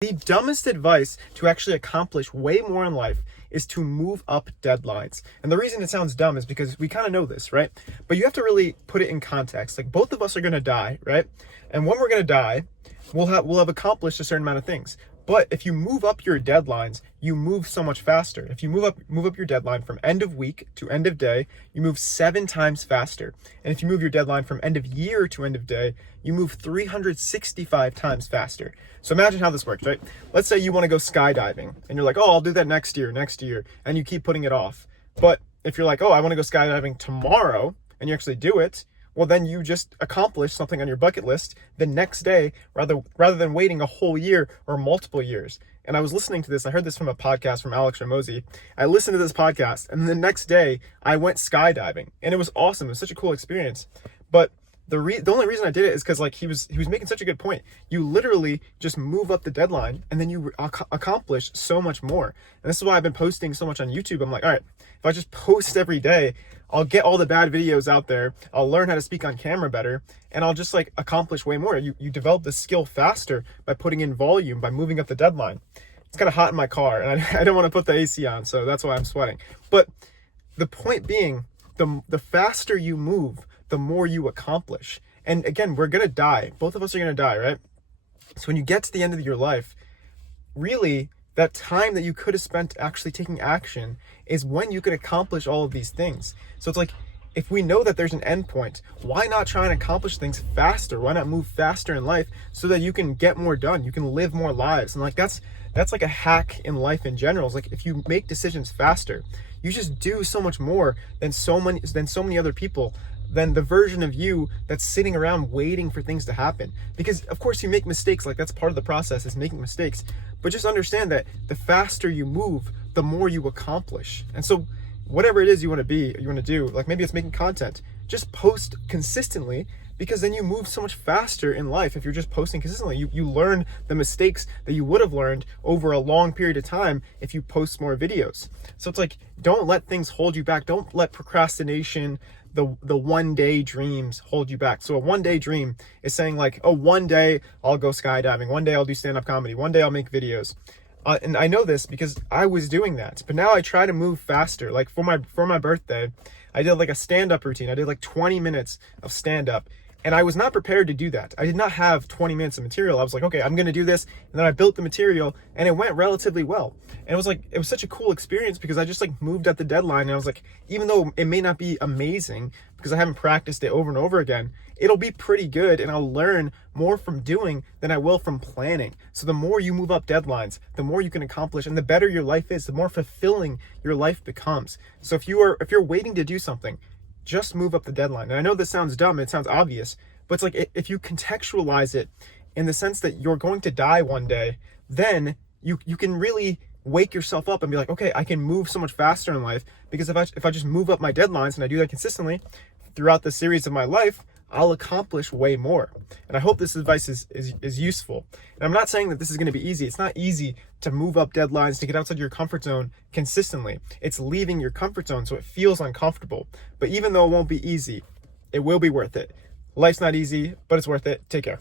The dumbest advice to actually accomplish way more in life is to move up deadlines. And the reason it sounds dumb is because we kind of know this, right? But you have to really put it in context. Like, both of us are going to die, right? And when we're going to die, we'll have accomplished a certain amount of things. But if you move up your deadlines, you move so much faster. If you move up your deadline from end of week to end of day, you move 7 times faster. And if you move your deadline from end of year to end of day, you move 365 times faster. So imagine how this works, right? Let's say you want to go skydiving and you're like, oh, I'll do that next year, and you keep putting it off. But if you're like, oh, I want to go skydiving tomorrow, and you actually do it, well, then you just accomplished something on your bucket list the next day, rather than waiting a whole year or multiple years. And I was listening to this. I heard this from a podcast from Alex Ramosi. I listened to this podcast, and the next day I went skydiving, and it was awesome. It was such a cool experience. But the only reason I did it is because, like, he was making such a good point. You literally just move up the deadline, and then you accomplish so much more. And this is why I've been posting so much on YouTube. I'm like, all right, if I just post every day, I'll get all the bad videos out there. I'll learn how to speak on camera better, and I'll just like accomplish way more. You develop the skill faster by putting in volume, by moving up the deadline. It's kind of hot in my car, and I don't want to put the AC on, so that's why I'm sweating. But the point being, the faster you move, the more you accomplish. And again, we're gonna die. Both of us are gonna die, right? So when you get to the end of your life, really, that time that you could have spent actually taking action is when you could accomplish all of these things. So it's like, if we know that there's an end point, why not try and accomplish things faster? Why not move faster in life so that you can get more done? You can live more lives. And like, that's like a hack in life in general. It's like, if you make decisions faster, you just do so much more than so many other people, than the version of you that's sitting around waiting for things to happen. Because of course you make mistakes, like that's part of the process, is making mistakes. But just understand that the faster you move, the more you accomplish. And so whatever it is you want to do, like maybe it's making content, just post consistently, because then you move so much faster in life. If you're just posting consistently, you learn the mistakes that you would have learned over a long period of time if you post more videos. So it's like, don't let things hold you back. Don't let procrastination, the one day dreams hold you back. So a one day dream is saying like, oh, one day I'll go skydiving, one day I'll do stand-up comedy, one day I'll make videos. And I know this because I was doing that, but now I try to move faster. Like for my birthday, I did like a stand-up routine. I did like 20 minutes of stand-up. And I was not prepared to do that. I did not have 20 minutes of material. I was like, okay, I'm going to do this. And then I built the material, and it went relatively well. And it was such a cool experience because I just like moved at the deadline. And I was like, even though it may not be amazing because I haven't practiced it over and over again, it'll be pretty good, and I'll learn more from doing than I will from planning. So the more you move up deadlines, the more you can accomplish, and the better your life is, the more fulfilling your life becomes. So if you're waiting to do something, just move up the deadline. And I know this sounds dumb, it sounds obvious, but it's like, if you contextualize it in the sense that you're going to die one day, then you can really wake yourself up and be like, okay, I can move so much faster in life, because if I just move up my deadlines and I do that consistently throughout the series of my life, I'll accomplish way more. And I hope this advice is useful. And I'm not saying that this is going to be easy. It's not easy to move up deadlines, to get outside your comfort zone consistently. It's leaving your comfort zone so it feels uncomfortable. But even though it won't be easy, it will be worth it. Life's not easy, but it's worth it. Take care.